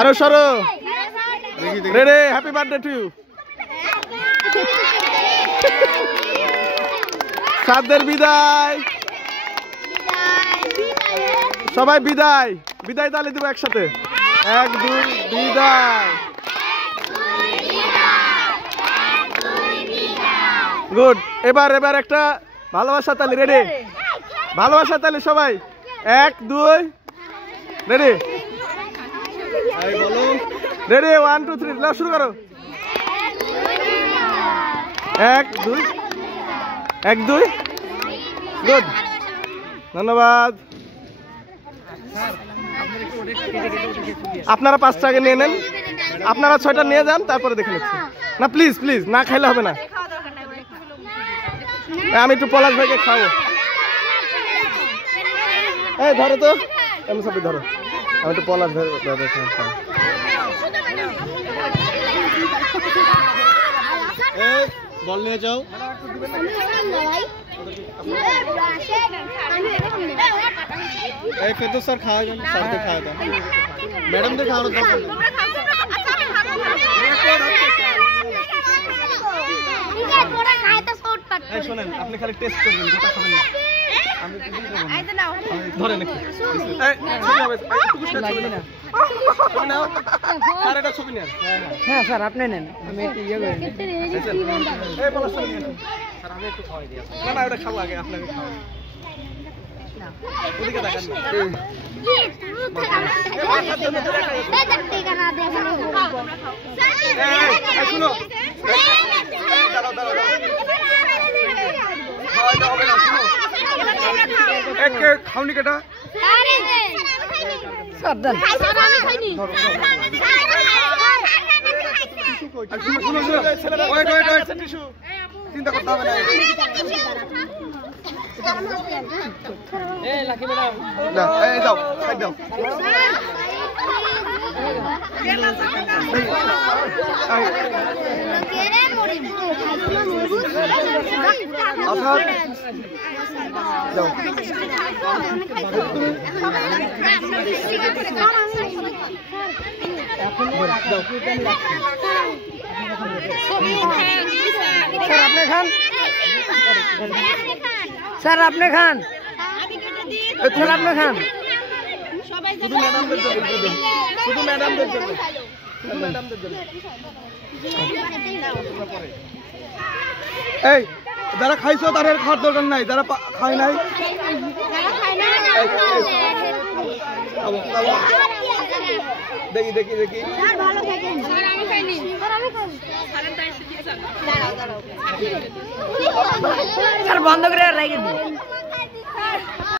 আরো সরো ready happy birthday to you সাদের বিদায় সবাই বিদায় বিদায় তালে দিব একসাথে 1 2 বিদায় গুড এবার একটা ভালোবাসা তালি রেডি ভালোবাসা তালি সবাই 1 2 রেডি রেডি 1 2 3 লাও শুরু করো 1 2 1 2 গুড ধন্যবাদ আপনারা 5টা আগে নিয়ে নেন আপনারা 6টা নিয়ে যান তারপরে দেখে নিচ্ছি না প্লিজ প্লিজ না খাইলে হবে না আমি একটু পলাশ ভাইকে খাবো এই ধরো তো আমি সব ধরো আমি একটু পলাশ ভাই খাবো বল নিয়ে যাও ফেরদৌস স্যার খাওয়াবেন স্যারকে খাওয়া দাও ম্যাডামদের খাওয়ানোর দরকার নেই শোনেন আপনি খালি টেস্ট করবেন যেটা খাবেন না আমি ধরে নাকি স্যার এটা ছবি নেন হ্যাঁ স্যার আপনি নেন আমি একটু ইয়ে করে আমি একটু খাওয়াই দিই না না ওটা খাবো আগে আপনাকে খাওয়াই ওদিকে তাকান না শুনো খাওনি কেটা চিন্তা করতে হবে না দাও দাও আপনি খান স্যার আপনি খান স্যার আপনি খান শুধু ম্যাডামদের জন্য শুধু ম্যাডামদের জন্য এই যারা খাইছো তাদের খাওয়ার দরকার নাই যারা খায় নাই দেখি দেখি দেখি স্যার বন্ধ করে রেখে দিন